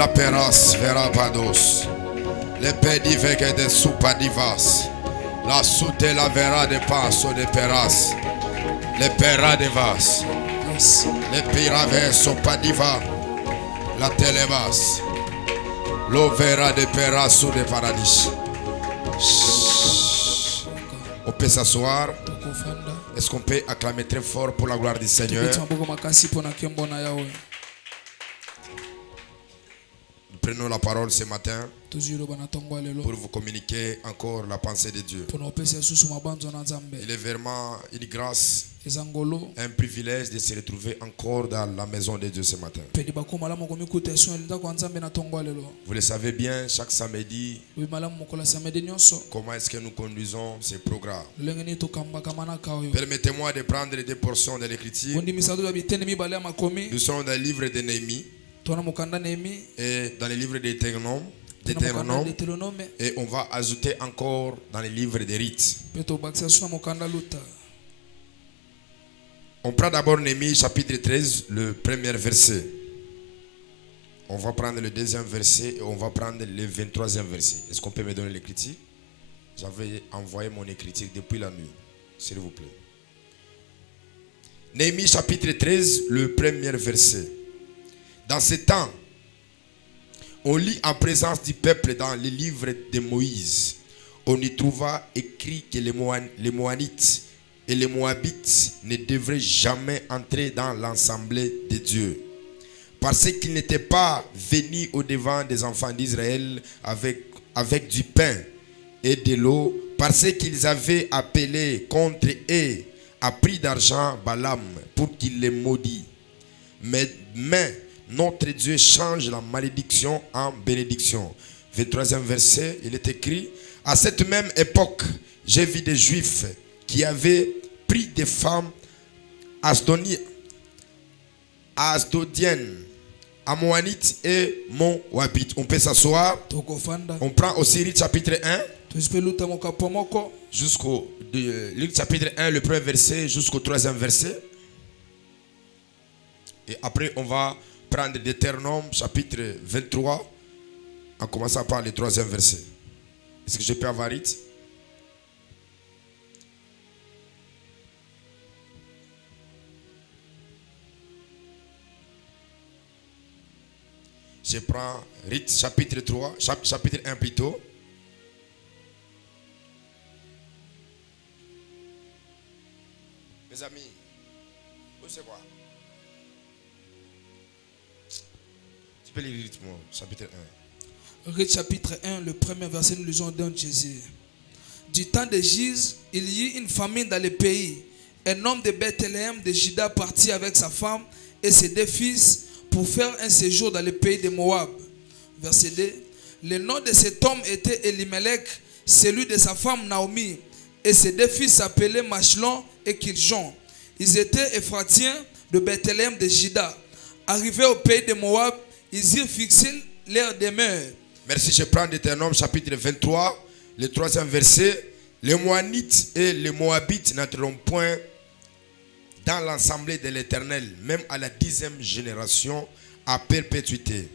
La peras vera pados. Le pedi vege de supadivas. La sute la vera de paso de peras. Le pera de vas. Yes. Le pirave sopadiva. La telebas. Lo vera de perasu de paradis. On peut s'asseoir. Tokofanda. Est-ce qu'on peut acclamer très fort pour la gloire du Seigneur? Tupita makasi pona kembo na yawe. Nous prenons la parole ce matin Tuziro bana tongwa lelo. pour vous communiquer encore la pensée de Dieu. Pona opesa susu mabanzo na Nzambe. Il est vraiment une grâce, Ezangolo. un privilège de se retrouver encore dans la maison de Dieu ce matin. Pedi bakoma la moko mikuta so elda kwa Nzambe na tongwa lelo. Vous le savez bien, chaque samedi, Wi malamu mokola samedi nyonso. comment est-ce que nous conduisons ces programmes. Lenge ni tokamba kamana kaoyo. Permettez-moi de prendre des portions de l'écriture. Ondi misado ya bitene mibale ya makomi. Nous sommes dans le livre de Néhémie Tona mukanda Nehemi. et dans le livre de Deutéronome. Deutéronome. Et on va ajouter encore dans le livre des rites. Peto bakisa suna mukanda luta. On prend d'abord Néhémie chapitre 13, le premier verset. On va prendre le deuxième verset et on va prendre le 23e verset. Est-ce qu'on peut me donner l'écriture? J'avais envoyé mon écriture depuis la nuit. S'il vous plaît. Néhémie chapitre 13, le premier verset. Dans ce temps, on lit en présence du peuple dans le livre de Moïse. On y trouva écrit que les Moanites et les Moabites ne devraient jamais entrer dans l'assemblée de Dieu, parce qu'ils n'étaient pas venus au-devant des enfants d'Israël avec du pain et de l'eau, parce qu'ils avaient appelé contre eux à prix d'argent Balaam pour qu'il les maudit. Mais notre Dieu change la malédiction en bénédiction. 23e verset, il est écrit: à cette même époque, j'ai vu des Juifs qui avaient pris des femmes asdodiennes, ammonites et moabites. On peut s'asseoir. Tokofanda. On prend aussi Luc chapitre 1 Tuzipeluta mokapomoko. jusqu'au Luc chapitre 1, le premier verset jusqu'au 3e verset. Et après, on va prendre Deutéronome chapitre 23 en commençant par le 3e verset. Est-ce que je peux avoir vite? Je prends Rite chapitre 3, chapitre 1 plutôt. Mes amis, où c'est quoi? Tu peux lire moi, chapitre 1. Rite chapitre 1, le premier verset, nous lisons dans Jésus. Du temps de Gise, il y eut une famine dans le pays. Un homme de Bethléem de Juda partit avec sa femme et ses deux fils pour faire un séjour dans le pays de Moab. Verset 2. Le nom de cet homme était Elimelech, celui de sa femme Naomi. Et ses deux fils s'appelaient Machlon et Kiljon. Ils étaient Éphratiens de Bethléem de Juda. Arrivés au pays de Moab, ils y fixaient leur demeure. Merci, je prends Deutéronome chapitre 23, le 3e verset. Les Moanites et les Moabites n'entreront point dans l'assemblée de l'Éternel, même à la 10e génération, à perpétuité,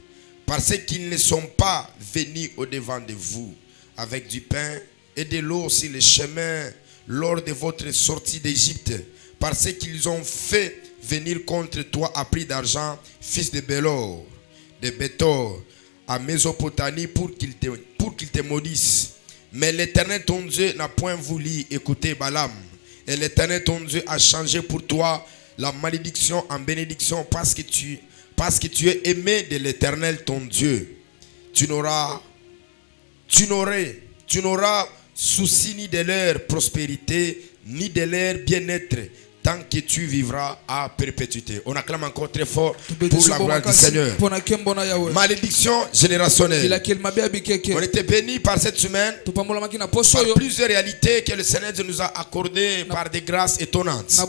parce qu'ils ne sont pas venus au-devant de vous avec du pain et de l'eau sur les chemins lors de votre sortie d'Égypte, parce qu'ils ont fait venir contre toi à prix d'argent, fils de Bélor, de Béthor, à Mésopotamie pour qu'ils te maudissent. Mais l'Éternel ton Dieu n'a point voulu écouter Balaam. Et l'Éternel ton Dieu a changé pour toi la malédiction en bénédiction parce que tu es aimé de l'Éternel ton Dieu. Tu n'auras souci ni de leur prospérité, ni de leur bien-être, tant que tu vivras à perpétuité. On acclame encore très fort pour la gloire du Seigneur. Malédiction générationnelle. On était bénis par cette semaine par plusieurs réalités que le Seigneur nous a accordées par des grâces étonnantes.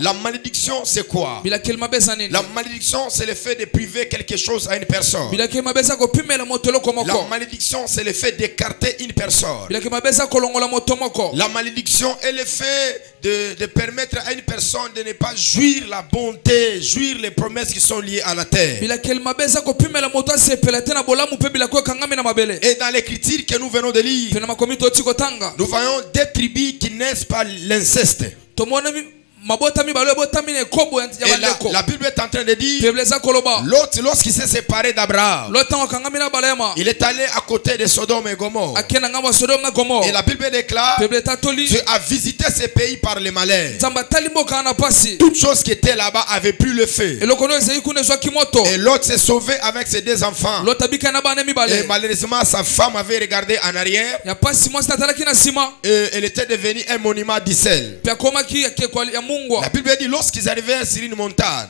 La malédiction, c'est quoi? La malédiction, c'est le fait de priver quelque chose à une personne. La malédiction, c'est le fait d'écarter une personne. La malédiction est le fait de permettre à une personne de ne pas jouir la bonté, jouir les promesses qui sont liées à la terre. Et dans l'écriture que nous venons de lire, nous voyons des tribus qui naissent par l'inceste. Et la Bible est en train de dire, l'autre, lorsqu'il s'est séparé d'Abraham, il est allé à côté de Sodome et Gomorrhe. Et la Bible déclare, tu as visité ces pays par les malheurs. Toutes choses qui étaient là-bas avaient plus le feu. Et l'autre s'est sauvé avec ses 2 enfants. Et malheureusement, sa femme avait regardé en arrière. Et elle était devenue un monument d'Israël. La Bible dit, lorsqu'ils arrivaient sur une montagne,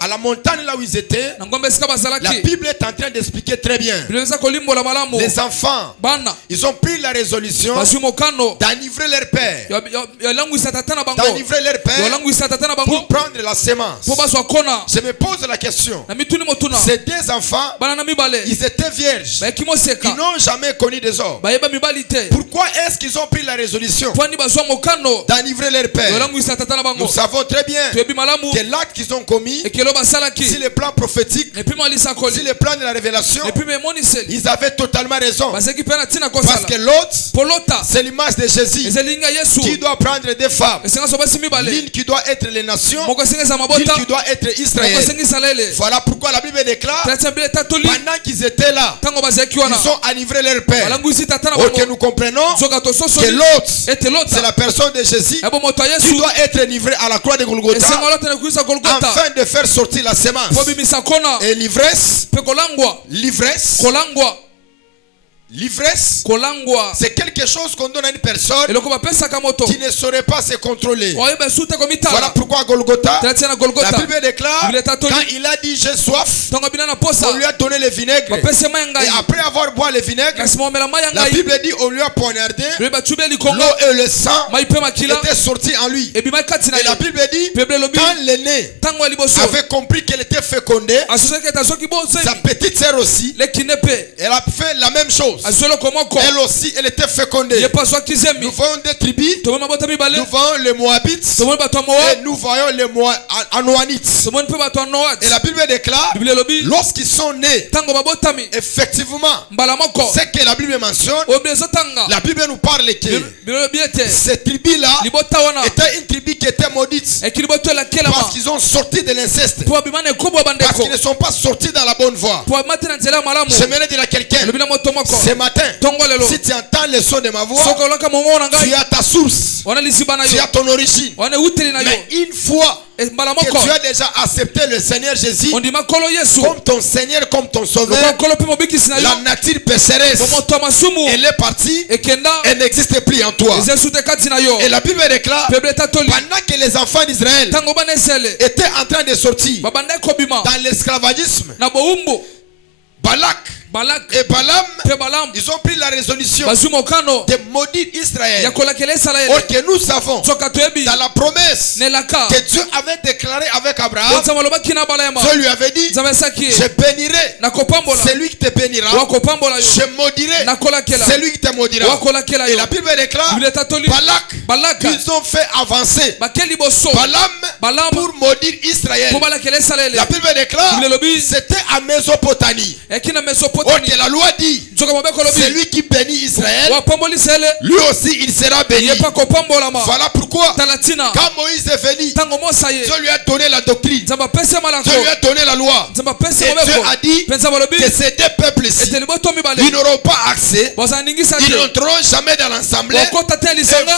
à la montagne là où ils étaient, la Bible est en train d'expliquer très bien. Les enfants, ils ont pris la résolution d'enivrer leur père. D'enivrer leur père pour prendre la sémence. Je me pose la question. Ces 2 enfants, ils étaient vierges. Ils n'ont jamais connu des hommes. Pourquoi est-ce qu'ils ont pris la résolution d'enivrer leur père? Nous savons très bien que l'acte qu'ils ont commis, si le plan prophétique, si le plan de la révélation, ils avaient totalement raison. Parce que l'autre, c'est l'image de Jésus qui doit prendre des femmes. L'une qui doit être les nations, l'une qui doit être Israël. Voilà pourquoi la Bible déclare, pendant qu'ils étaient là, ils ont enivré leur père. Ok, nous comprenons que l'autre, c'est la personne de Jésus qui doit être livré à la croix de Golgotha afin de faire sortir la sémence. Et l'ivresse, c'est quelque chose qu'on donne à une personne qui ne saurait pas se contrôler. Voilà pourquoi Golgotha, la Bible déclare, quand il a dit j'ai soif, on lui a donné le vinaigre. Et après avoir boit le vinaigre, la Bible dit on lui a poignardé, l'eau et le sang étaient sortis en lui. Et la Bible dit, quand l'aîné avait compris qu'elle était fécondée, sa petite sœur aussi, elle a fait la même chose. Elle aussi, elle était fécondée. Nous voyons des tribus. Nous voyons les Moabites. Et nous voyons les Anoanites. Et la Bible déclare, lorsqu'ils sont nés, effectivement, c'est que la Bible mentionne, la Bible nous parle que ces tribus-là étaient une tribu qui était maudite. Parce qu'ils ont sorti de l'inceste. Parce qu'ils ne sont pas sortis dans la bonne voie. J'aimerais dire à quelqu'un, ce matin, si tu entends le son de ma voix, tu as ta source, tu as ton origine. Mais une fois que tu as déjà accepté le Seigneur Jésus comme ton Seigneur, comme ton Sauveur, la nature pécheresse, elle est partie, elle n'existe plus en toi. Et la Bible déclare, pendant que les enfants d'Israël étaient en train de sortir dans l'esclavagisme, Balak et Balaam, ils ont pris la résolution de maudire Israël. Or que nous savons, dans la promesse que Dieu avait déclarée avec Abraham, Dieu lui avait dit, je bénirai celui qui te bénira, je maudirai celui qui te maudira. Et la Bible déclare, Balak, ils ont fait avancer Balaam pour maudire Israël. La Bible déclare, c'était à Mésopotamie. Or que la loi dit, celui qui bénit Israël, lui aussi il sera béni. Voilà pourquoi, quand Moïse est venu, Dieu lui a donné la doctrine, Dieu lui a donné la loi. Et Dieu a dit que ces 2 peuples-ci, ils n'auront pas accès, ils n'entreront jamais dans l'assemblée, et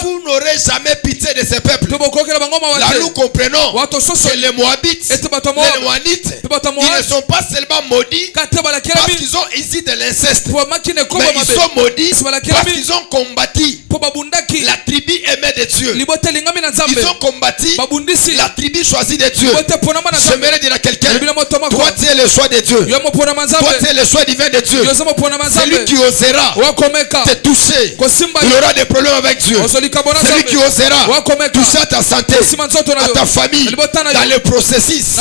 vous n'aurez jamais pitié de ces peuples. Là nous comprenons que les Moabites, les Anoanites, ils ne sont pas seulement maudits parce qu'ils ont ici de l'inceste, mais ils sont maudits parce qu'ils ont combattu la tribu aimée de Dieu. Ils ont combattu la tribu choisie de Dieu. J'aimerais dire à quelqu'un, toi tu es le choix de Dieu, toi tu es le choix divin de Dieu. Celui qui osera te toucher, il aura des problèmes avec Dieu. Celui qui osera toucher à ta santé, à ta famille, dans le processus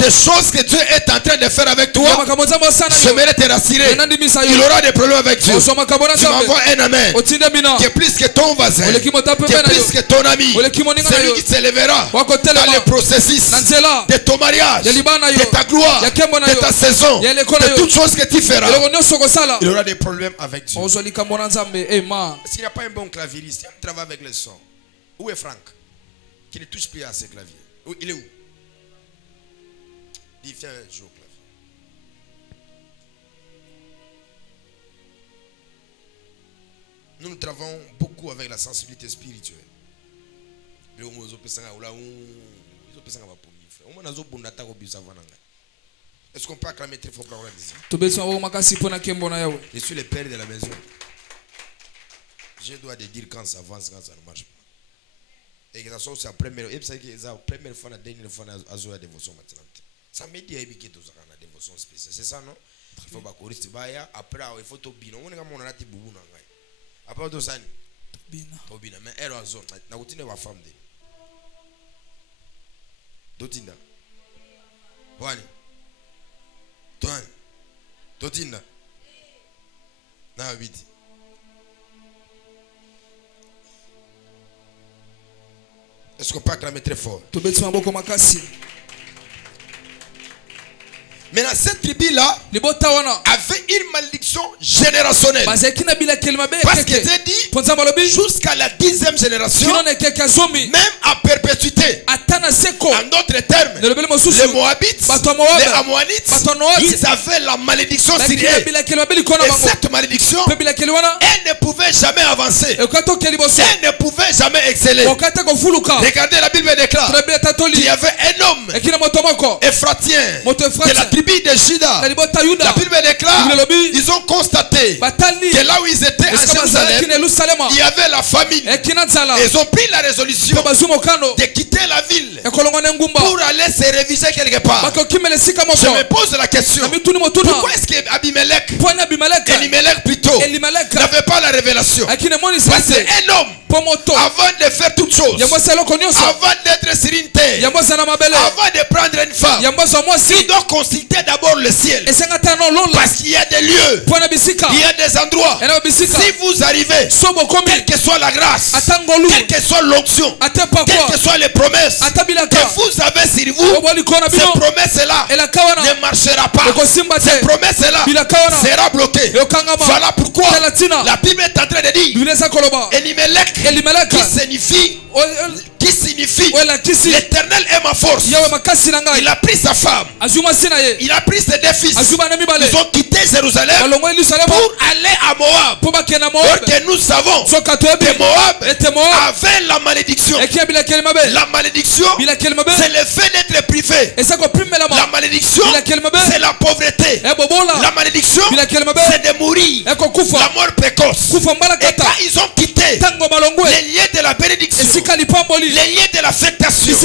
des choses que Dieu est en train de faire avec toi, j'aimerais te rassurer, il aura des problèmes avec Dieu. Tu m'envoies un amen qui est plus que ton voisin, qui est plus que ton ami, celui qui s'élèvera dans le processus de ton mariage, de ta gloire, de ta saison, de toutes choses que tu feras, il aura des problèmes avec Dieu. S'il n'y a pas un bon clavieriste, il travaille avec les sons. Où est Franck? Qui ne touche plus à ses claviers. Il est où? Il fait un jour clavier. Nous travaillons beaucoup avec la sensibilité spirituelle. Est-ce qu'on peut acclamer très fort pour la maison? Je suis le père de la maison. Je dois te dire quand ça avance, quand ça ne marche pas. Et que ça soit la première fois, la dernière fois, la dévotion maintenant. Ça me dit qu'il y a une dévotion spéciale. C'est ça, non? Il faut que tu après, il faut que tu aies après, tu as Tobina, mais elle a zone. Na utine wa femme de. Dotinda. Wani. Toan. Dotinda. Na biti. Est-ce qu'on peut acclamer très fort? Maintenant, cette tribu-là avait une malédiction générationnelle. Parce que j'ai dit, jusqu'à la 10e génération, même à perpétuité, en d'autres termes, les Moabites, les Ammonites, ils avaient la malédiction syrienne. Et cette malédiction, elle ne pouvait jamais avancer. Elle ne pouvait jamais exceller. Regardez, la Bible déclare qu'il y avait un homme, Ephratien, de la tribu de Juda. La Bible déclare, ils ont constaté que là où ils étaient à Jérusalem, il y avait la famine. Et ils ont pris la résolution de quitter la ville pour aller se réviser quelque part. Je me pose la question, pourquoi est-ce qu'Abimelech, Elimelech plutôt, n'avait pas la révélation? Parce qu'un homme, avant de faire toutes choses, avant d'être sur une terre, avant de prendre une femme, il doit consulter d'abord le ciel. Parce qu'il y a des lieux, il y a des endroits. Si vous arrivez, quelle que soit la grâce, quelle que soit l'onction, quelle que soit les promesses que vous avez sur vous, ces promesses-là ne marchera pas. Ces promesses-là sera bloquées. Voilà pourquoi la Bible est en train de dire Elimelech, qui signifie l'Éternel est ma force. Il a pris sa femme, il a pris ses deux fils, ils ont quitté Jérusalem pour aller à Moab. Or que nous savons que Moab avait la malédiction. La malédiction, c'est le fait d'être privé. La malédiction, c'est la pauvreté. La malédiction, c'est de mourir, la mort précoce. Et quand ils ont quitté les liens de la bénédiction, les liens de l'affectation,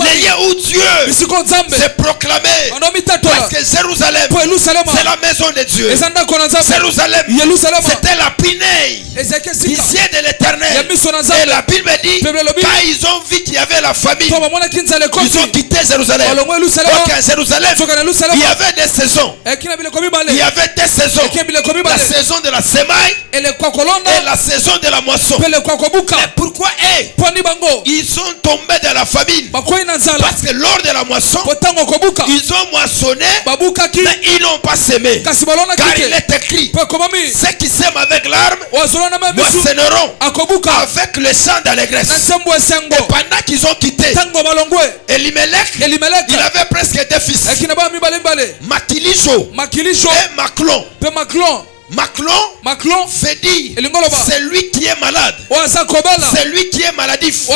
les liens où Dieu s'est proclamé, parce que Jérusalem, c'est la maison de Dieu. Jérusalem, c'était la pineille du ciel de l'Éternel. Et la Bible dit, quand ils ont vu qu'il y avait la famine, ils ont quitté Jérusalem. Donc à Jérusalem, il y avait des saisons. Il y avait des saisons. La saison de la semaille et la saison de la moisson. Mais pourquoi ils sont tombés dans la famine? Parce que lors de la moisson, ils ont moissonné, mais ils n'ont pas semé. Car il est écrit, ceux qui sèment avec l'arme moissonneront avec le chant d'allégresse. Et pendant qu'ils ont quitté Elimelech, il avait presque deux fils, Makilijo et Maclon fait dire c'est lui qui est malade, c'est lui qui est maladif.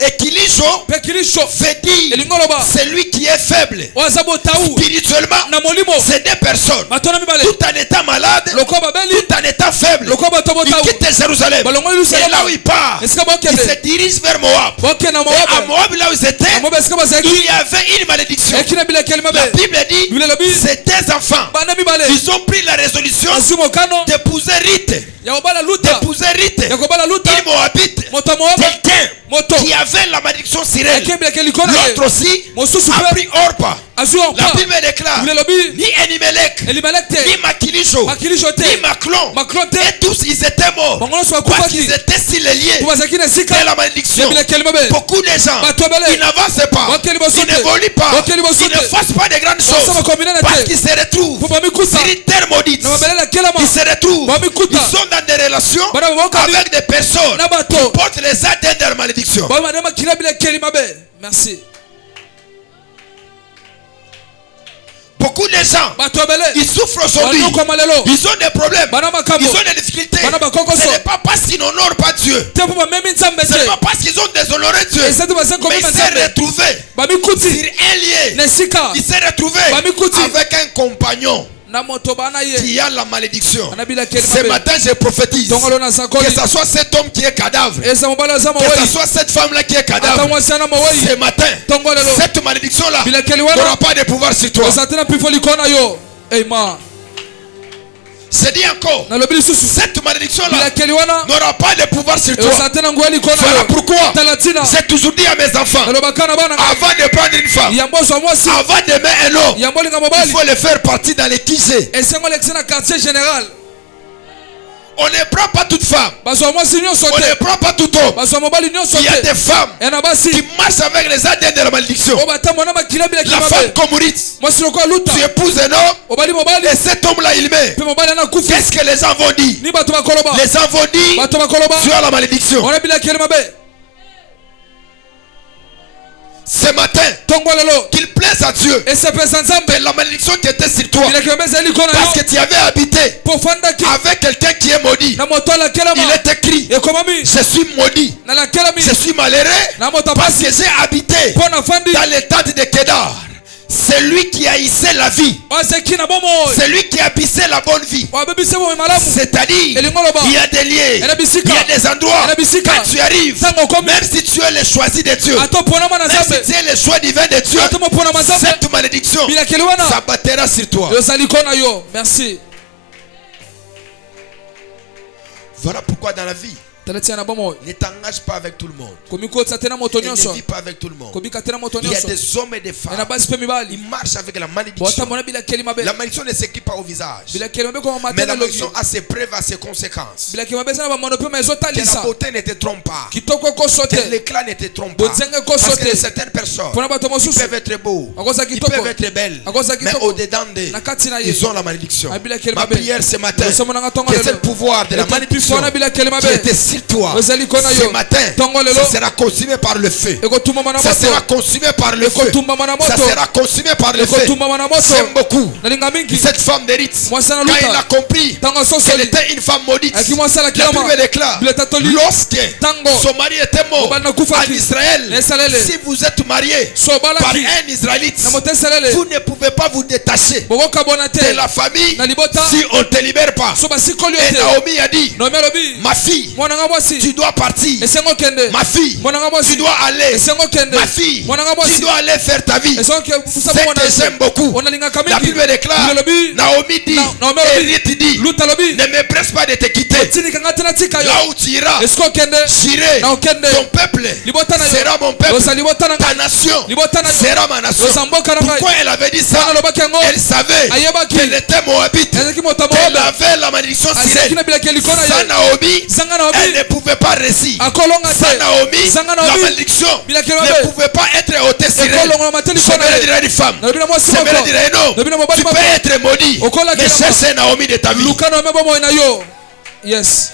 Et Kilijo fait dire c'est lui qui est faible. Spirituellement, c'est deux personnes, tout en étant malade, tout en étant faible. Il quitte Jérusalem, et là où il part, il se dirige vers Moab. Et à Moab, là où ils étaient, il y avait une malédiction. La Bible dit c'est des enfants, ils ont pris la résolution d'épouser Rite, une Moabite, quelqu'un qui avait la malédiction sur elle. L'autre aussi a pris Orpa. La Bible déclare ni Elimelech, ni Makilisho, ni Maclon, et tous ils étaient morts parce qu'ils étaient si liés de la malédiction. Beaucoup de gens, ils n'avancent pas, ils n'évoluent pas, ils ne fassent pas de grandes choses parce qu'ils se retrouvent sur une terre maudite. Ils se retrouvent, ils sont dans des relations avec des personnes qui portent les ADN de la malédiction. Merci. Beaucoup de gens, ils souffrent aujourd'hui. Ils ont des problèmes. Ils ont des difficultés. Ce n'est pas parce qu'ils n'honorent pas Dieu. Ce n'est pas parce qu'ils ont déshonoré Dieu. Mais ils s'est retrouvé sur un lieu. Il s'est retrouvé avec un compagnon qui a la malédiction. Ce matin je prophétise que ce soit cet homme qui est cadavre, que ce soit cette femme là qui est cadavre, ce matin cette malédiction là n'aura pas de pouvoir sur toi. C'est dit encore, cette malédiction là n'aura pas de pouvoir sur toi. Voilà pourquoi j'ai toujours dit à mes enfants, avant de prendre une femme, avant d'aimer un homme, il faut le faire partie dans les QG. On ne prend pas toute femme. On ne prend pas tout homme. Il y a des femmes qui marchent avec les ADN de la malédiction. La femme communiste, tu épouses un homme et cet homme là il meurt. Qu'est-ce que les gens vont dire? Les gens vont dire tu as la malédiction. Ce matin, qu'il plaise à Dieu que la malédiction qui était sur toi, parce que tu avais habité avec quelqu'un qui est maudit, il est écrit, je suis maudit, je suis malheureux parce que j'ai habité dans les tentes de Kedar. C'est lui qui haïssait la vie. C'est lui qui haïssait la bonne vie. C'est-à-dire, il y a des lieux, il y a des endroits, quand tu arrives, même si tu es le choisi de Dieu, même si tu es le choix divin de Dieu, cette malédiction s'abattra sur toi. Merci. Voilà pourquoi dans la vie, ne t'engage pas avec tout le monde. Et ne vis pas avec tout le monde. Il y a des hommes et des femmes. Ils marchent avec la malédiction. La malédiction ne s'écrit pas au visage. Mais la malédiction a ses preuves, a ses conséquences. Que la beauté ne te trompe pas. Que l'éclat ne te trompe pas. Parce que certaines personnes, ils peuvent être beaux, ils peuvent être belles, mais au-dedans d'eux, ils ont la malédiction. Ma prière ce matin, que c'est le pouvoir de la malédiction qui était toi. Ce matin, ça sera consumé par le feu. Ça sera consumé par le feu. Ça sera consumé par le feu. J'aime beaucoup cette femme d'Érith. Quand il a compris qu'elle était une femme maudite, la Bible déclare, lorsque son mari était mort en Israël, si vous êtes marié par un Israélite, vous ne pouvez pas vous détacher de la famille si on ne te libère pas. Et Naomi a dit, ma fille, tu dois partir. Ma fille, tu dois aller. Ma fille, tu dois aller faire ta vie. C'est que j'aime beaucoup. La Bible déclare, Naomi dit, Érith dit, ne me presse pas de te quitter. Là où tu iras, j'irai. Ton peuple sera mon peuple. Ta nation sera ma nation. Pourquoi elle avait dit ça? Elle savait qu'elle était moabite. Elle avait la malédiction sur elle. Sans Naomi, elle ne pouvait pas réussir. Sans Naomi, la malédiction ne pouvait pas être ôtée sur elle. Je me le dirais une femme. Je me le dirais un homme. Tu peux être maudit, mais cherche Naomi de ta vie. Yes.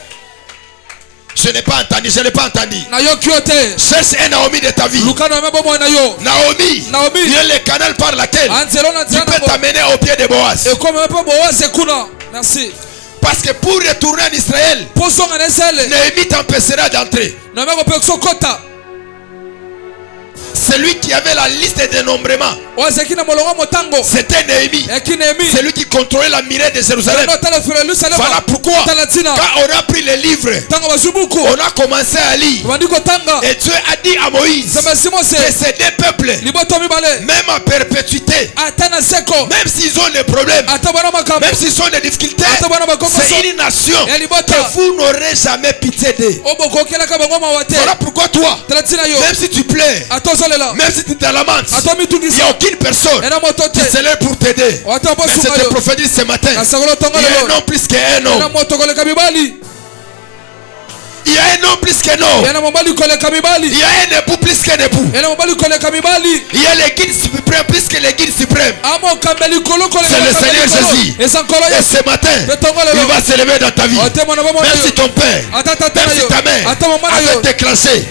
Je n'ai pas entendu, je n'ai pas entendu. Cherche un Naomi de ta vie. Naomi, il est le canal par lequel tu peux t'amener au pied de Boaz. Merci. Parce que pour retourner en Israël, celui qui avait la liste de dénombrement. C'était Néhémie. C'est lui qui contrôlait la muraille de Jérusalem. Voilà pourquoi, quand on a pris les livres, on a commencé à lire. Et Dieu a dit à Moïse que ces deux peuples, même à perpétuité, même s'ils ont des problèmes, même s'ils ont des difficultés, c'est une nation que vous n'aurez jamais pitié d'eux. Voilà pourquoi toi, même si tu plais, même si tu te lamentes, il n'y a aucune personne qui se lève pour t'aider. Mais c'était prophétique ce matin. Il y a un homme plus qu'un homme. Il y a un homme plus qu'un homme. Il y a un époux plus qu'un époux. Il y a le guide suprême plus que le guide suprême. C'est le Seigneur Jésus. Et ce matin, il va s'élever dans ta vie. Même si ton père, même si ta mère avait déclenché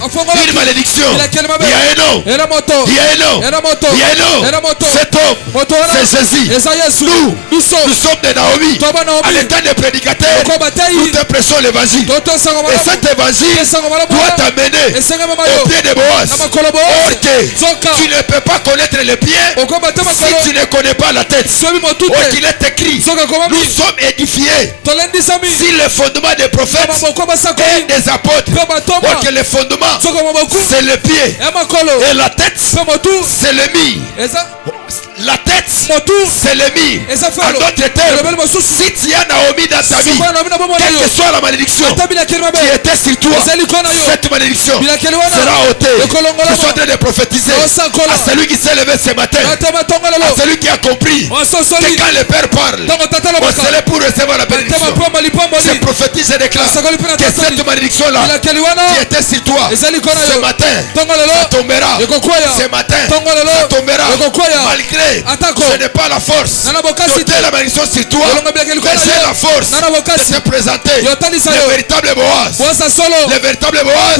une malédiction, il y a un homme. Il y a un homme. Il y a un homme. Cet homme, c'est Jésus. Nous sommes des Naomi. À l'état de prédicateurs, nous te prêchons l'évangile. Et cet évangile doit t'amener au pied de Boaz. Or que tu ne peux pas connaître les pieds si tu ne connais pas la tête. Or qu'il est écrit, nous sommes édifiés si le fondement des prophètes et des apôtres. Or que le fondement c'est le pied et la tête c'est le mur. La tête c'est le mur. En d'autres termes, si tu as Naomi dans ta vie, quelle que soit la malédiction qui était sur toi, cette malédiction sera ôtée. Je suis en train de prophétiser à celui qui s'est levé ce matin, à celui qui a compris que quand le Père parle, on se lève pour recevoir la bénédiction. Je prophétise et déclare que cette malédiction-là qui était sur toi, ce matin, ça tombera. Ce matin, ça tombera. Malgré ce n'est pas la force d'ôter la malédiction sur toi, mais c'est la force de te présenter le véritable Boaz. Le véritable Boaz,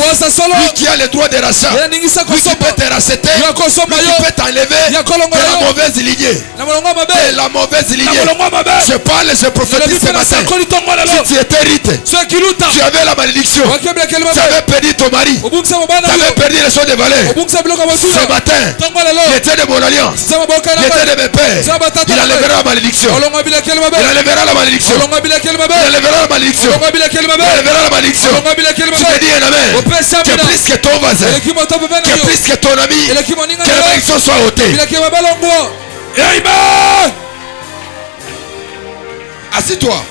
lui qui a le droit de rachat, lui qui peut te racheter, lui qui peut t'enlever de la mauvaise lignée. De la mauvaise lignée. Je parle, je prophétise ce matin. Si tu étais rite, tu avais la malédiction, tu avais perdu ton mari, tu avais perdu les choses de valeur. Ce matin, l'été de mon alliance, l'été de mes pères, il enlèvera la malédiction. Il enlèvera la malédiction. Il enlèvera la malédiction. Il enlèvera la malédiction. Tu te dis un amen. Que plus que ton voisin, que plus que ton ami, que la malédiction soit ôtée. Amen. Assis-toi.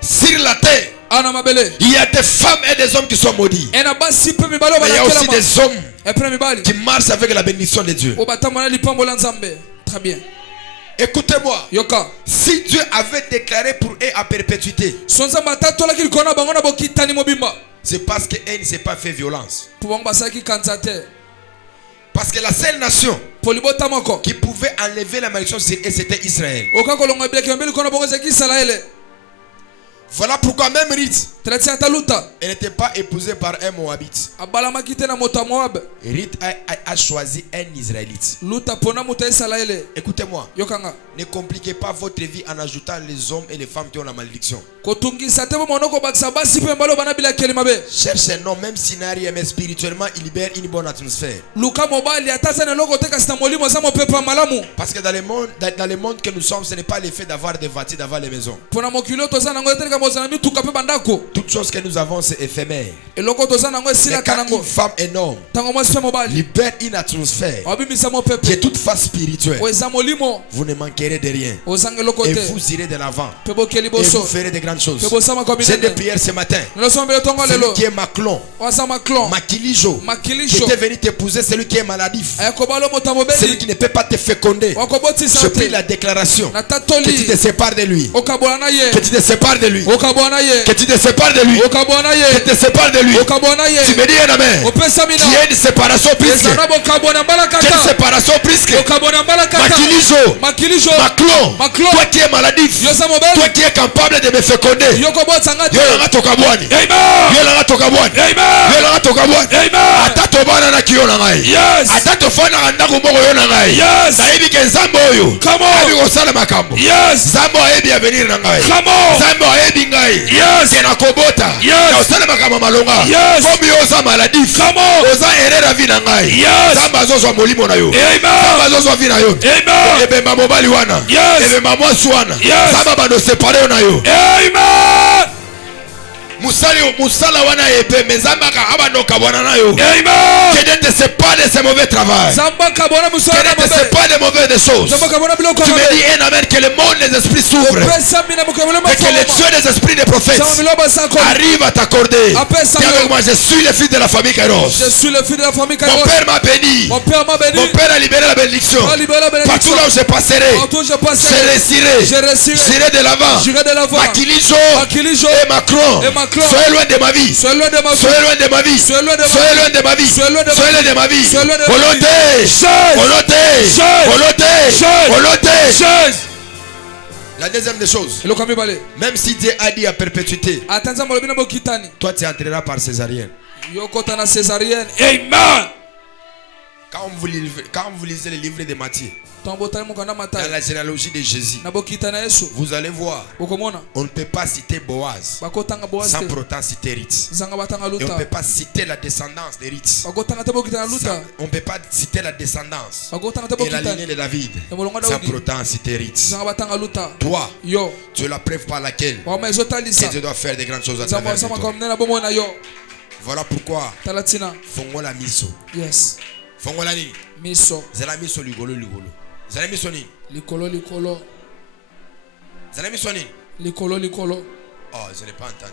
Sur la terre, il y a des femmes et des hommes qui sont maudits. Mais il y a aussi des hommes qui marchent avec la bénédiction de Dieu. Très bien. Écoutez-moi. Si Dieu avait déclaré pour eux à perpétuité, c'est parce qu'elle ne s'est pas fait violence. Parce que la seule nation qui pouvait enlever la malédiction sur eux, c'était Israël. Voilà pourquoi même Ruth, elle n'était pas épousée par un Moabite. Ruth a choisi un Israélite. Écoutez-moi. Ne compliquez pas votre vie en ajoutant les hommes et les femmes qui ont la malédiction. Cherche un homme, même s'il n'a rien, mais spirituellement, il libère une bonne atmosphère. Parce que dans le monde que nous sommes, ce n'est pas l'effet d'avoir des voitures, d'avoir les maisons. Toutes choses que nous avons, c'est éphémère. Mais quand une femme et un homme libère une atmosphère qui est toute face spirituelle, vous ne manquerez de rien. Et vous irez de l'avant. Et vous ferez de grandes choses. J'ai des prières ce matin. Celui qui est Maclon, Makilijo, qui était venu t'épouser, celui qui est maladif, celui qui ne peut pas te féconder. Je prie la déclaration que tu te sépares de lui. Que tu te sépares de lui. Que tu te sépares de lui. Que tu te sépares de lui. Tu me dis un amen. Qui est une séparation prisque. Quelle séparation prisque? Makilijo, Maclon, toi qui es maladif, toi qui es capable de me féconder. Yolanga tokabwani. Yolanga tokabwani. Yolanga tokabwani. Atatobana na kiyo na ngai. Yes. Ata tofanda ndako moko yo na ngai. Yes. Nayebi ke nzambe oyo. Come on. Abi kosala makambo. Yes. Nzambe ayebi avenir na ngai. Come on. Nzambe ayebi ngai. Yes. Ke na kobota. Yes. Na osala makambo malonga. Yes. Komi oza maladif. Come on. Oza erreur à vie na ngai. Yes. Nzambe azozwa molimo na yo. Amen. Nzambe azozwa vie na yo. Amen. Ebemba mobali wana. Yes. Ebemba mwasi wana. Yes. Nzambe bando séparé yo na yo. Amen. Musala wana epé mezamba ka abanoka bwana na yo. Amen. Que ne te sépare de ces mauvais travail. Que ne te sépare de mauvaises choses. Tu me dis un amen que le monde des esprits s'ouvre. Et que le Dieu des esprits des prophètes arrive à t'accorder. Dis avec moi, je suis le fils de la famille Kairos. Je suis le fils de la famille Kairos. Mon père m'a béni. Mon père m'a béni. Mon père a libéré la bénédiction. Partout là où je passerai, je réussirai de l'avant. Makilijo et Macron. Soyez loin de ma vie. Soyez loin de ma vie. Soyez loin de ma vie. Soyez loin de ma vie. Soyez loin de ma vie. Volonté. Volonté. Volonté. La deuxième des choses. Même si Dieu a dit à perpétuité, toi tu entreras par césarienne. Amen. Quand vous lisez le livre de Matthieu, dans la généalogie de Jésus, vous allez voir, on ne peut pas citer Boaz sans pour autant citer Ruth. Et on ne peut pas citer la descendance de Ruth. On ne peut pas citer la descendance et la lignée de David sans pour autant citer Ruth. Toi, tu es la preuve par laquelle que Dieu doit faire des grandes choses à travers de toi. Voilà pourquoi Fongola Miso. Yes. Fongola ni Miso. Zala miso ligolo ligolo. Zala miso ni Likolo likolo. Zala miso ni Likolo likolo. Oh, je n'ai pas entendu.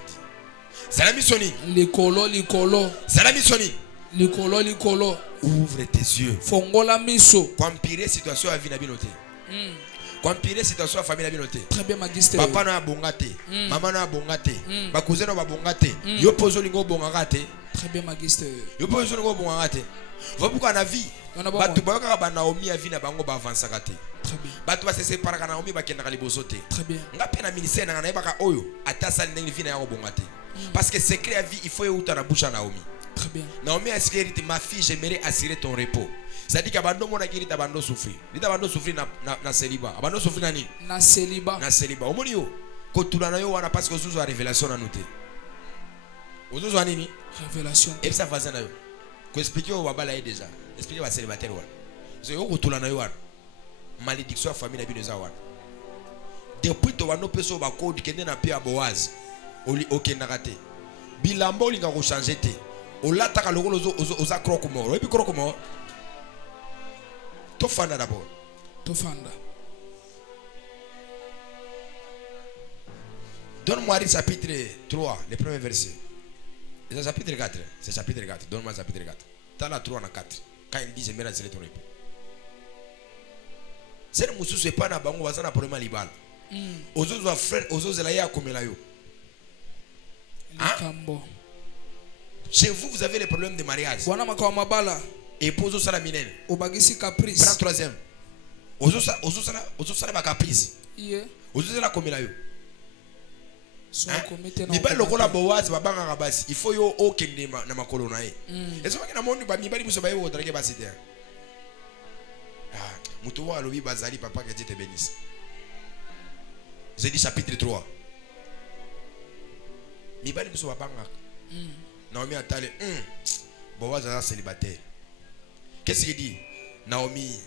Zala miso ni Likolo likolo. Zala miso ni Likolo likolo. Ouvre tes yeux. Fongola miso. Compirer situation à vie na binoté. Compirer situation à famille na binoté. Très bien magister. Papa na bongate, maman na bongate, ba cousin na bongate. Yo pozo lingo bongate. Très bien magister. Yo pozo lingo bongate. Voilà pourquoi na vie. Batu ba ka ba Naomi avi na bango ba avancer kate. Très bien. Batu ba se séparer kana Naomi ba kenda ka liboso te. Très bien. Ngape na ministère na na ba ka oyo atasa ndenge vie na yango bongate. Parce que secret à vie il faut y na bouche à Naomi. Très bien. Naomi a dit ma fille j'aimerais assurer ton repos. C'est-à-dire qu'abando mona ki ta bando souffrir. Lita bando souffrir na célibat. Abando souffrir na ni? Na célibat. Na célibat. Omoni yo ko tulana yo wana parce que ozuzo a révélation na noté. Ozuzo a nini? Révélation. Et ça faisait na yo. Ko expliquer au babala est déjà. Expliquer ba célibataire wana. So yo ko tulana yo wana. Malédiction famille na bino za wana. Depuis to wano peso ba ko dikende na pia Boaz. Oli okenda kate. Bilamba olinga ko changer te. Olataka lokolo oza croque-mort. Et puis croque-mort. Tofanda d'abord. Tofanda. Donne-moi le chapitre 3, le premier verset. C'est le chapitre 4. C'est le chapitre 4. Donne-moi le chapitre 4. Dans la 3 en 4. Quand il dit j'aimerais assurer ton repos. C'est le moussou c'est pas na bango va na problème libal. Ozo va frère, ozo zelaya komela yo. Chez vous, vous avez les problèmes de mariage. Et pour vous, ça la minelle. Caprice. Prends troisième. Ozo ça la caprice. Ozo ça la comme là yo. Ni pas le cola Boaz va banga rabasi. Il faut yo okende na makolo na ye. Et ça na moni ba mi bali muso ba yo otrake ba site. Ah, muto wa lobi bazali papa que Dieu te bénisse. J'ai dit chapitre 3. Mi bali muso ba banga. Naomi a talé, Boaz est célibataire. Qu'est-ce qu'il dit? Naomi,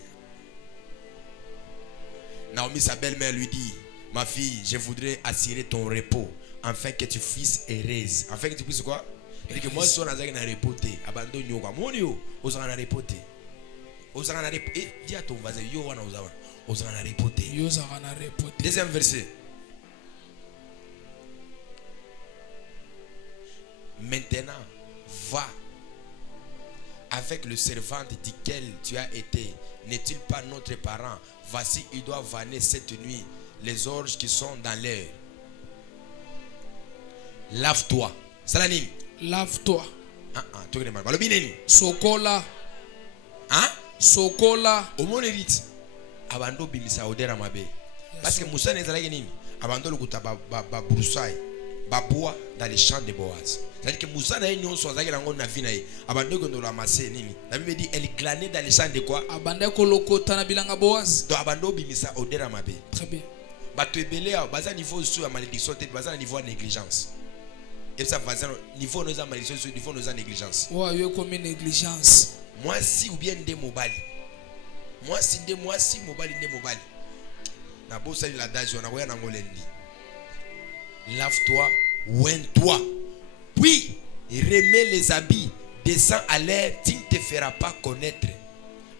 sa belle-mère lui dit, ma fille, je voudrais assurer ton repos, afin que tu puisses heureuse. Afin que tu puisses quoi? Il dit que moi, je suis en train de repoter. Abandonne yo. Mon yo, on a repoter. On a repoter. Dis à ton voisin, yo, on a repoter. Deuxième verset. Maintenant, va avec le servant duquel tu as été. N'est-il pas notre parent? Voici, il doit vanner cette nuit les orges qui sont dans l'air. Lave-toi. Salanine. Lave-toi. Tu connais mal. Sokola. Sokola. Au monde hérite. Abando bimisa odera mabe. Parce que Moussa n'est pas nini. Abando le kuta ba broussaille. babois dans les champs de Boaz. C'est-à-dire que Moussana et nous sommes dans la vie. Abandonné que nous ramassé nini. La Bible dit elle glanait dans les champs de quoi? Abandonné koloko tana bilanga Boaz. Donc abandonné bimisa odera mabe. Très bien. Bato ebelé à bas niveau sur la malédiction, tête bas niveau négligence. Et ça va niveau nos malédiction, sur niveau nos négligence. Ouais, yo comme négligence. Moi si ou bien des mobali. Moi si mobali des mobali. Na bossa la dage on a voyé na ngolendi. Lave-toi, oins-toi. Puis, remets les habits, descends à l'air, tu ne te feras pas connaître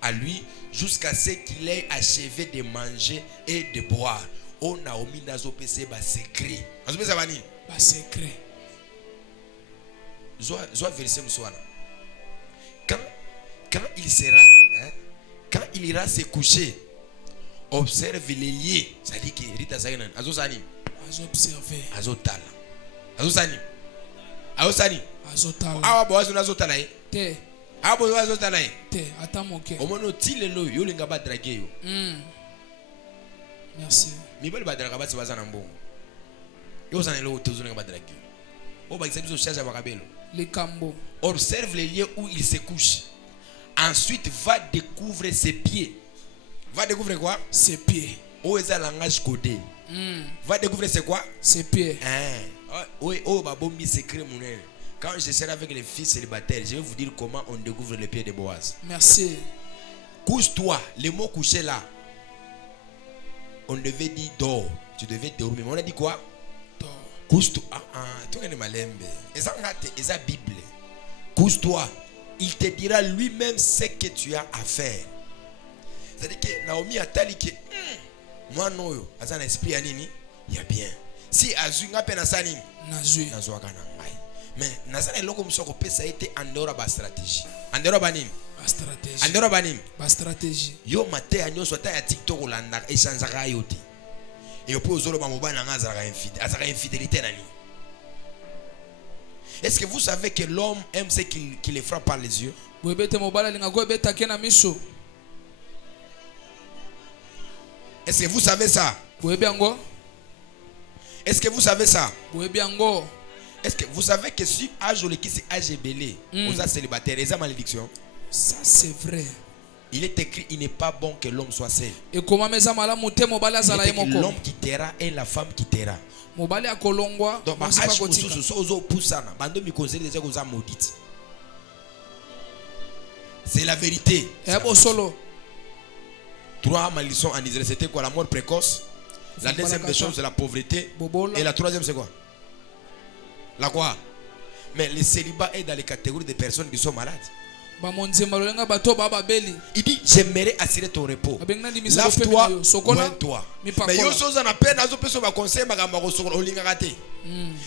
à lui jusqu'à ce qu'il ait achevé de manger et de boire. On a omis dans un secret. Ba secret. Zoa verset m'soana. Quand il sera, quand il ira se coucher, observe les liens. Ça dit que Rita Zaynan, Azosani. Observer. Azotala. Azosani. Azosani. Azotala. Awa boaz na azotala e. Te. Awa boaz azotala e. Te. Attends mon cœur. Omono tilelo yo linga ba draguer yo. Merci. Mi bali ba draga ba tsibaza na mbongo. Yo zanelo tozo linga ba draguer. O ba kisabiso charge ba kabelo. Les cambo. Observe les lieux où il se couche. Ensuite va découvrir ses pieds. Va découvrir quoi? Ses pieds. Où est le langage codé? Va découvrir c'est quoi? Ses pieds. Quand je serai avec les filles célibataires, je vais vous dire comment on découvre les pieds de Boaz. Merci. Couche-toi. Le mot coucher là, on devait dire dors. Tu devais dormir. Mais on a dit quoi? Dors. Couche-toi. Tu connais malembe. Et ça Bible. Couche-toi. Il te dira lui-même ce que tu as à faire. C'est-à-dire que Naomi a tali que moi non yo, azan esprit anini, il y a bien. Si azu ngape na sani, Nazui. nazo kana ngai. Mais nazana eloko musoko pesa été en dehors ba stratégie. En dehors ba nini? Ba stratégie. En dehors ba nini? Ba stratégie. Yo mate anyo so ta ya TikTok olanda échange ka yote. Et puis ozolo ba mobana nga azaka infidélité nani. Est-ce que vous savez que l'homme aime ce qui le frappe par les yeux? Est-ce que vous savez ça? Est-ce que vous savez ça? Est-ce que vous savez que si âge qui c'est âge belé, vous êtes célibataire, et ça malédiction? Ça c'est vrai. Il est écrit, il n'est pas bon que l'homme soit seul. Et comment mais ça l'homme quittera et la femme quittera. Donc, c'est la vérité. 3 malédictions en Israël, c'était quoi? La mort précoce. La deuxième des choses, c'est la pauvreté. Et la troisième, c'est quoi? La quoi? Mais le célibat est dans les catégories de personnes qui sont malades. Il dit, j'aimerais assurer ton repos. Lave-toi, oins-toi. Mais yo chose en appel, nazo peso ba conseil magamba ko sokolo olingakate.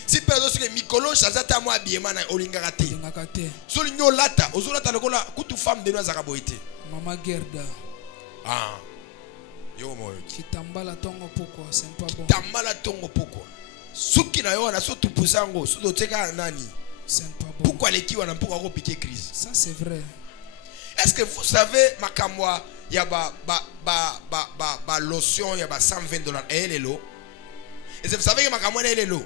Si peso sike mikolo chazata mo abiema na olingakate. So linyo lata, ozolata lokola kutu femme de noza kaboite. Mama Gerda. Ah. Yo moyo. Kitambala tongo pourquoi, c'est pas bon. Kitambala tongo pourquoi? Suki na yo na so tu pusango, so teka nani? C'est pas bon. Pourquoi les qui wana pourquoi ko piquer crise? Ça c'est vrai. Est-ce que vous savez makamwa y a ba lotion y a ba $120 et les lots? Est-ce que vous savez que makamwa est les lots?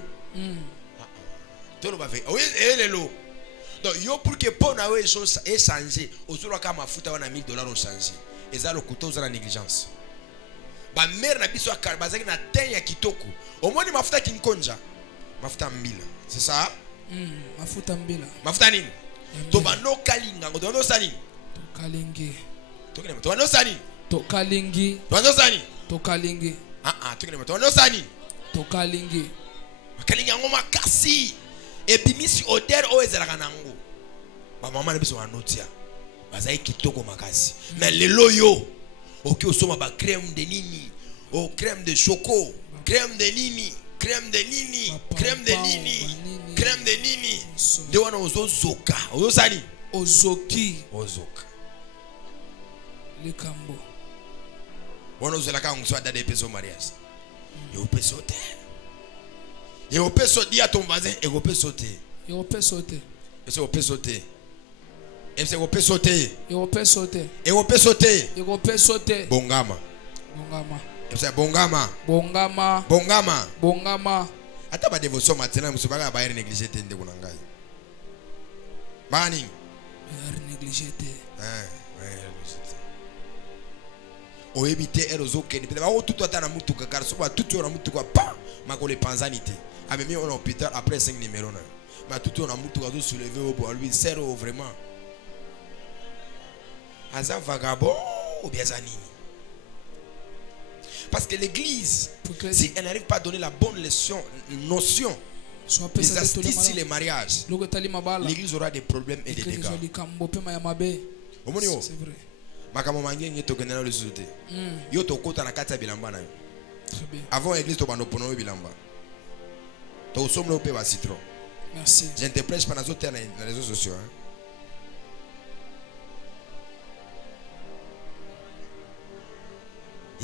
Tout le monde fait. Oui, et les lots. Donc yo pour que pour na we chose échanger, ozolo ka mafuta wana $1000 au changer. Et ça le couteau za la négligence. Ba mère na biso akarbazaki na tenya kitoko. Au moins mafuta kinkonja. Mafuta 1000. C'est ça? Mafuta mbila. Mafuta nini? To bano kalinga, to bano sani. To kalingi. To bano sani. To kalingi. To bano sani. To kalingi. To bano sani. To kalingi. Kalinga ngoma kasi. Et bimisi odeur o ezalaka nango. Ba maman na biso anotia. Bazai kitoko makasi. Mais le loyo. Ok osoma ba crème de nini. Oh crème de choco. Crème de nini. Crème de nini, crème de nini, crème de nini. De wana ozozoka, ozosani, ozoki, ozoka. Le cambo. Wana ozolaka nguswa dade peso mariage. Yo pesote. Yo peso dia ton voisin, ego pesote. Yo pesote. Ego pesote. Ego pesote. Yo pesote. Ego pesote. Ego pesote. Bongama. Bongama. Bongama. Bongama. Bongama. Bongama. Ata ba dévotion maintenant musu baga ba négliger tende kuna ngai. Bani. Négligé. Oebite erozo keni peut ba tout ata na mutuka car so ba tout na mutuka pa makole panzanité. Amemi on hôpital après 5 numéros na. Ma tout na mutuka zo soulever au lui sero vraiment. Aza vagabond ou bien zanini. Parce que l'église, si elle n'arrive pas à donner la bonne notion des astuces sur les mariages, l'église aura des problèmes et des dégâts. C'est vrai. Avant l'église, tu as bilamba. Merci. Je ne te prêche pas dans les réseaux sociaux.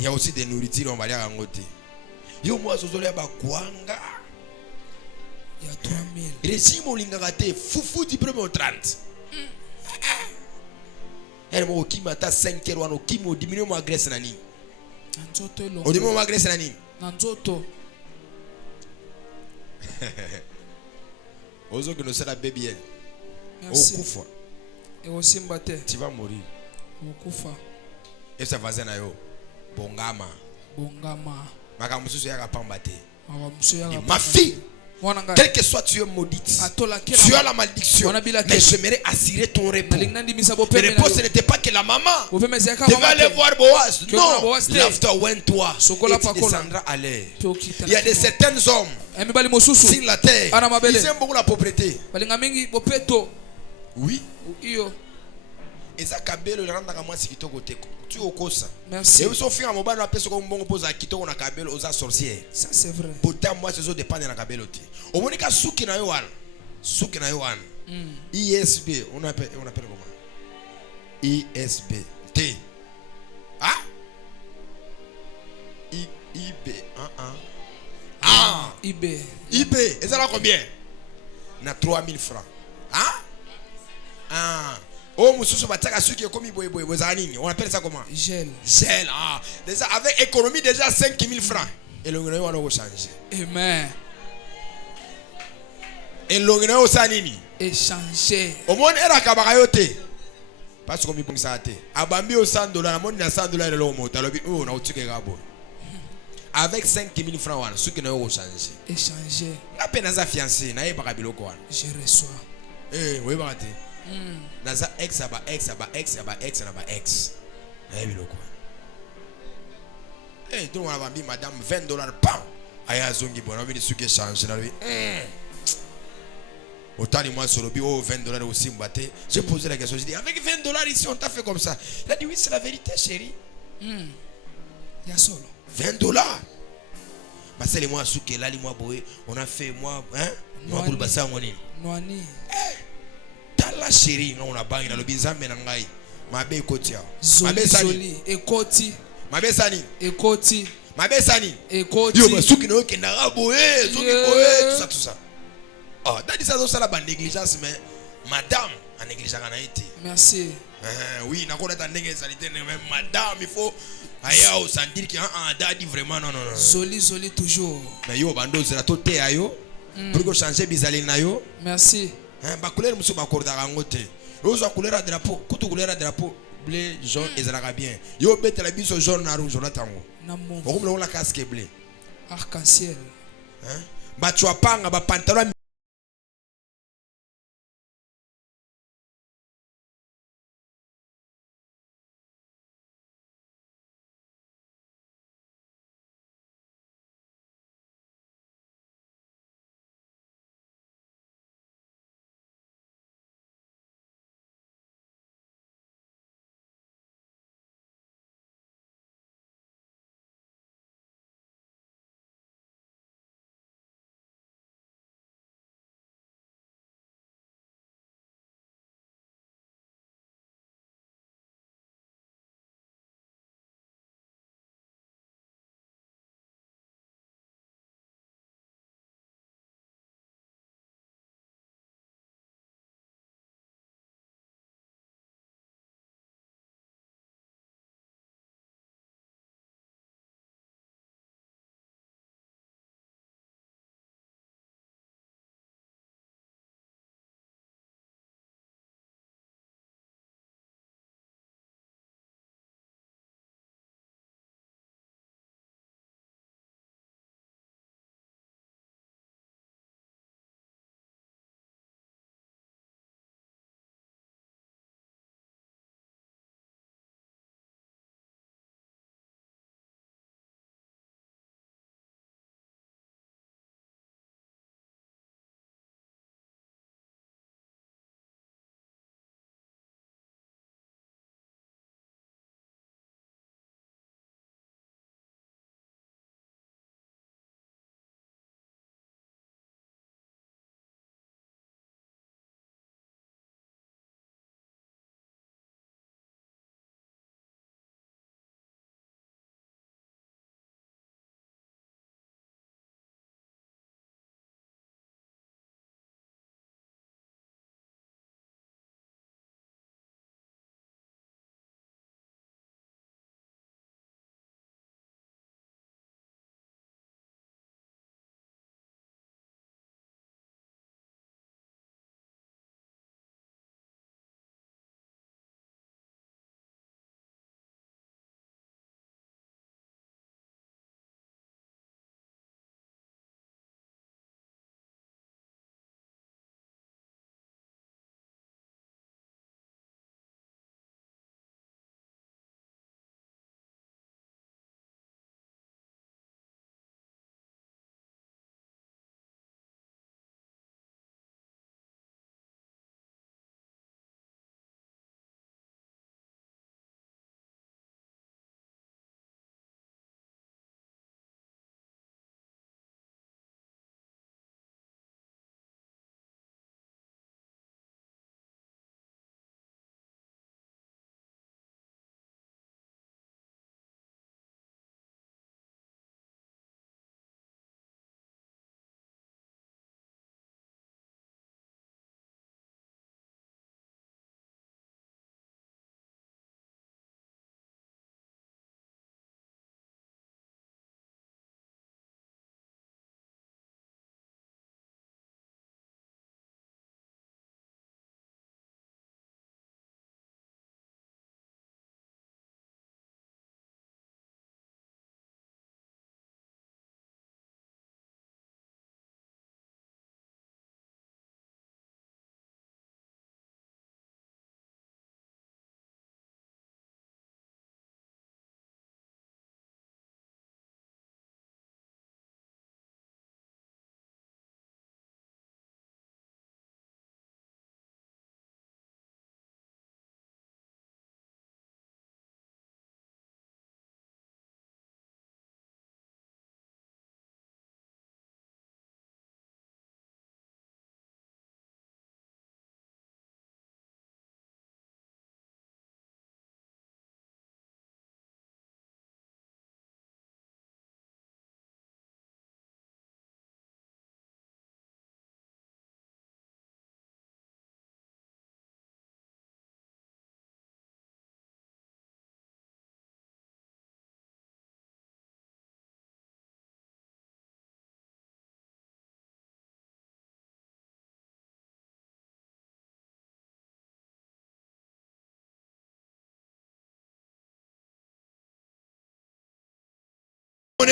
Il y a aussi des nourritures, on va dire en côté. Yo moi sozolia ba kwanga. Il y a 3000. Régime olingagate fufu du premier au 30. Elle mo kimata 5 heures wana kimo diminue mo agresse nani. Nzoto lo. O diminue mo agresse nani. Nzoto. Ozo que nous c'est la baby elle. Merci. Okufa. Et aussi mbate. Tu vas mourir. Okufa. Et ça va na yo. Bongama. Bongama. Ma fille, quel que soit tu es maudite, tu as la malédiction, mais j'aimerais assurer ton repos. Le repos, ce n'était pas que la maman devait aller voir Boaz. Non, lave-toi, oins-toi, et tu descendras à l'air. Il y a de certains hommes sur la terre, ils aiment beaucoup la pauvreté. Oui. Ezakabelo randaka mwasi kitoko teko. Tu okosa. Merci. Et vous fille mobile apeso ko mbongo poza kitoko na kabelo oza sorcière. Ça c'est vrai. Pourtant moi c'est zo dépend na kabelo te. Omonika suki na yo wana. Suki na yo wana. ISB, on appelle comment? ISB. T. Ah? IB. IB. IB. Et ça va combien? Na 3000 francs. Oh, monsieur, on appelle ça comment? Gel. Gel. Déjà, avec économie, déjà 5000 francs. Et le gouvernement va changer. Amen. Et le gouvernement va changer. Échanger. Au monde, elle a kabayote. Parce qu'on me ça. Abambi au $100, la monnaie à $100 et l'homme. On a outil avec 5000 francs, ceux qui n'ont pas changé. Échanger. La peine à sa fiancée, n'a pas de quoi. Je reçois. Eh, oui, bah, Naza ex aba ex aba ex aba ex aba ex. Eh, donc on va dire madame $20 pam. Aya zongi bon, on va dire ce qui change là. Autant de moi sur le bio $20 aussi m'batté. J'ai posé la question, j'ai dit avec $20 ici on t'a fait comme ça. Il a dit oui, c'est la vérité chérie. Il y a solo. $20. Bah c'est les mois sous que là les mois boé, on a fait moi moi pour le bassin on est. Noani. Tala chérie, on a bangé dans le bizarre mais n'angai. Ma belle kotia. Ma belle sani. Ekoti. Ma belle sani. Ekoti. Ma belle sani. Ekoti. Yo, ceux qui n'ont qu'un arabe, tout ça. Oh, t'as dit ça dans la bande négligence, mais madame a négligé en Haïti. Merci. Oui, n'a pas de négligence, mais madame, il faut. Aïe, sans dire qu'il y a un daddy vraiment, non. Zoli toujours. Mais yo, bando, c'est la totale, ayo. Pour que changer bizaline, ayo. Merci. Ba couleur muso ba korda rangote. Yo zo couleur drapeau, kutu couleur drapeau bleu, jaune et zalaka bien. Yo bete la biso jaune na rouge na tango. Okumla la casque bleu. Arc-en-ciel. Ba chwapanga ba pantalon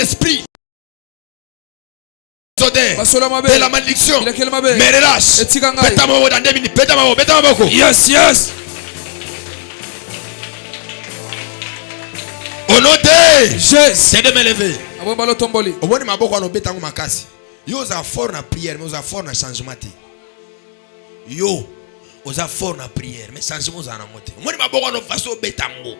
esprit de la malédiction me relâche. Yes, yes. Au nom de Jésus. C'est de me lever. Abombalo tomboli. Au moins, ma boko no betango makasi. Yo oza fort na prière, mais oza fort na changement. Yo oza fort na prière, mais changement oza na moté. Au moins, ma boko no faso betango.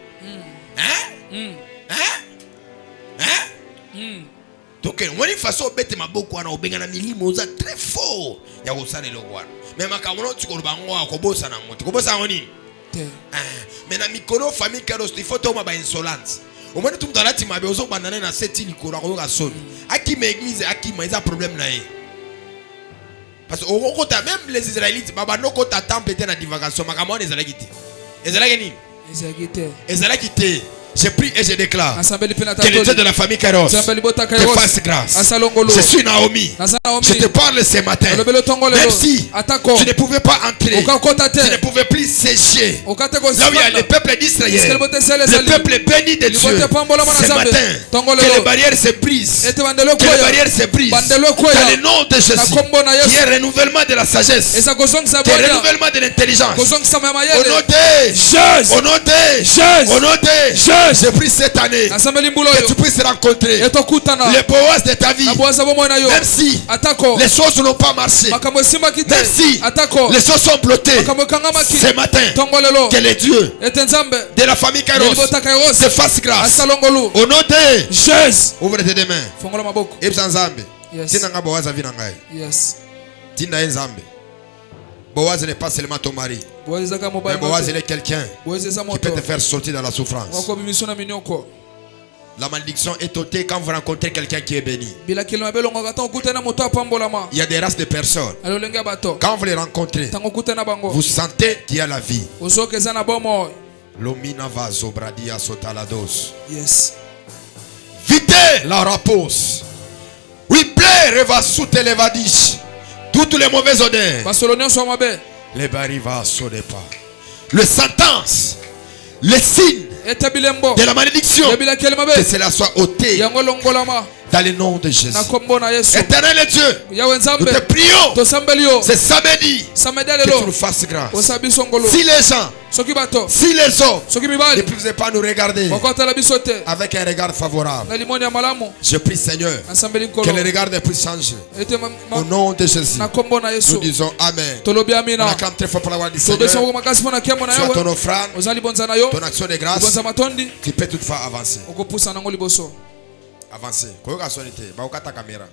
Donc, moi, il façon bête ma beaucoup na obenga na milimo oza très fort. Ya osana le wana. Mais makamono tukolo bango akobosa na moté. Kobosa ngoni. Mais na mikolo famille karos il faut toma ba insolente. Au moins tout dans la team abe ozo banana na seti likolo ko ka son. Aki me église aki ma isa problème na ye. Parce que au kota même les Israélites baba no kota temple était na divagation makamone ezalaki te. Ezalaki nini? Ezalaki te. Je prie et je déclare que le Dieu de la famille Kairos te fasse grâce. Je suis Naomi. Je te parle ce matin. Même si tu ne pouvais pas entrer, tu ne pouvais plus sécher. Là où il y a le peuple d'Israël, le peuple béni de Dieu, ce matin, que les barrières se brisent. Que les barrières se brisent. Dans le nom de Jésus, qui est renouvellement de la sagesse, qui est renouvellement de l'intelligence. Au nom de Jésus, au nom de Jésus, au nom de Jésus. Je prie cette année que tu puisses rencontrer les Boaz de ta vie. Même si les choses n'ont pas marché, même si les choses sont bloquées, ce matin, que les dieux de la famille Kairos se fassent grâce. Au nom de Jésus, ouvre tes deux mains. Tinda Nzambe. Boaz n'est pas seulement ton mari, mais Boaz est quelqu'un qui peut te faire sortir dans la souffrance. La malédiction est ôtée quand vous rencontrez quelqu'un qui est béni. Il y a des races de personnes. Quand vous les rencontrez, vous sentez qu'il y a la vie. Yes. Vite la repose. Oui, plaît, reva sous levadish. Toutes les mauvaises odeurs. Les barils va sauter pas. Le sentence, le signe de la malédiction, que cela soit ôté dans le nom de Jésus. Éternel Dieu, nous te prions. C'est samedi que tu nous fasses grâce. Si les gens, si les hommes ne pouvaient pas nous regarder avec un regard favorable, je prie Seigneur que le regard ne puisse changer. Au nom de Jésus, nous disons Amen. On acclame très fort pour l'avoir dit Seigneur. Sois ton offrande, ton action de grâce qui peut toutefois avancer. Avancer. Koyoka sonite, ba okata caméra.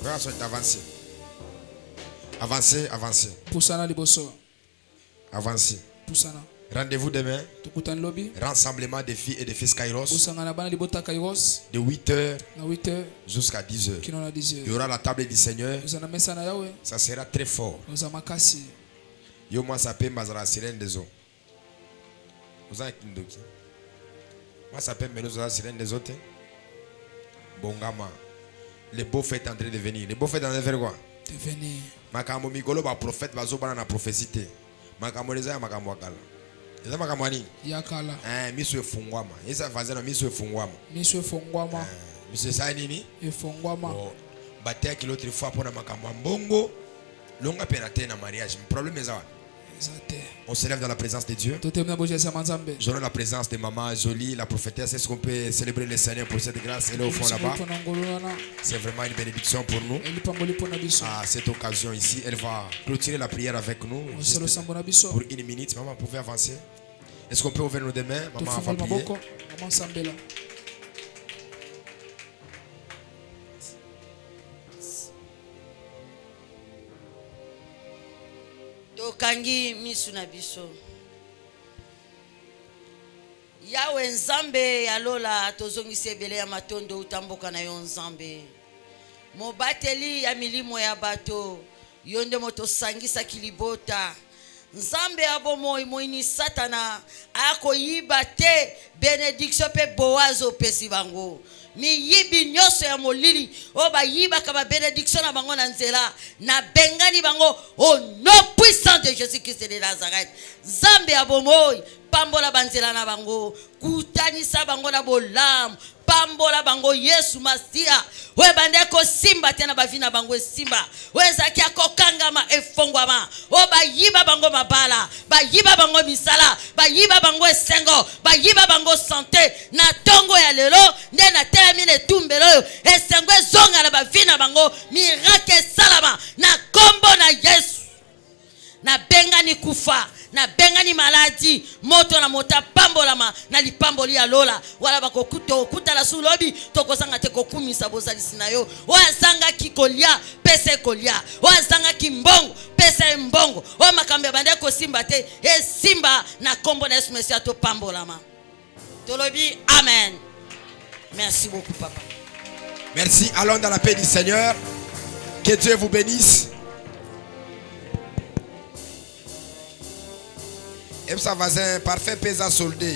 Koyoka sonite avancer. Avancer, avancer. Poussana liboso. Avancer. Poussana. Rendez-vous demain. Tukutana lobby. Rassemblement des filles et des fils Kairos. Poussana bana libota Kairos. De 8h jusqu'à 10h. Il y aura la table du Seigneur. Ça sera très fort. Yo moi ça peut mazara sirène des eaux. Vous avez une doki. Moi ça peut mener aux sirènes des autres. Bongama. Les beaux fêtes en train de venir. Les beaux fêtes en train de faire quoi? De venir. Makambo mikolo ba prophète bazo bana na prophétie. Makambo leza makambo akala. Eza makambo ani? Yakala. Miso efungwama. Esa fazana miso efungwama. Miso efungwama. Miso sa nini? Efungwama. Batea ki l'autre fois pour na makambo mbongo. Longa penate na mariage. Le problème est ça. On se lève dans la présence de Dieu. J'aurai la présence de Maman Jolie, la prophétesse. Est-ce qu'on peut célébrer le Seigneur pour cette grâce? Elle est au fond là-bas. C'est vraiment une bénédiction pour nous. À cette occasion ici, elle va clôturer la prière avec nous. Pour une minute, maman, vous pouvez avancer. Est-ce qu'on peut ouvrir nos deux mains? Maman va prier. Tokangi misu na biso Yawe Nzambe yalola tozongisi ebele ya matondo utamboka na yo Nzambe mobateli ya milimo ya bato yonde moto sangisa kilibota Nzambe abomo moini satana ako yiba te benediction pe boazo pesi bango miyibi nyonso ya molili o bayibaka ba bénédiction na bango na nzela na bengani bango au nom puissant de Jésus-Christ de Nazareth. Nzambe ya bomoi pambola banzela na bango, kutanisa bango na bolamu, pambola bango Yesu Masia. We bandeko simba tena bavina bango simba. We zaki akokangama efongwama. O bayiba bango mabala, bayiba bango misala, bayiba bango esengo, bayiba bango santé. Na tongo ya lelo, nde na termine tumbelo, esengo zonga na bavina bango, miracle salama, na kombo na Yesu. Na bengani kufa, na bengani maladi, moto na mota pambolama, na lipamboli ya lola, wala bako kuta la sulobi, toko sanga te kokumisa bozali sinayo, wa sanga kikolia, pese kolia, wa sanga kimbongo, pese mbongo, wa makambe bande ko simba te, e simba na kombo na Yesu Mesia to pambolama. Tolobi, amen. Merci beaucoup, papa. Merci, allons dans la paix du Seigneur. Que Dieu vous bénisse. Et sa voisin, parfait paysan soldé.